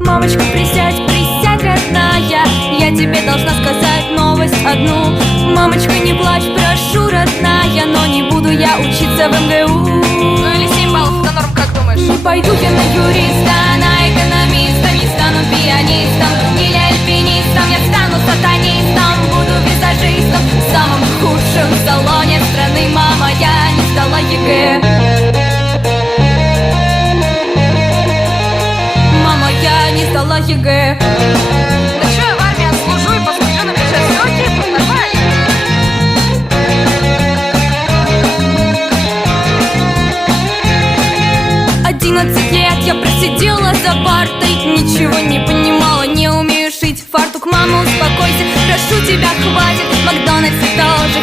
Мамочка, присядь, присядь, родная, я тебе должна сказать новость одну. Мамочка, не плачь, прошу, родная, но не буду я учиться в МГУ. Ну или 7 баллов, это норм, как думаешь? Не пойду я на юриста, на экономиста, не стану пианистом или альпинистом. Я стану сатанистом, буду визажистом в самом худшем салоне страны. Мама, я не сдала ЕГЭ. Мама, я не сдала ЕГЭ. Да что я в армии отслужу и послужу на бюджет? Все окей, будет нормально. Одиннадцать лет я просидела за партой, ничего не понимала, не умею шить фартук. Мама, успокойся, прошу тебя, хватит. В Макдональдсе тоже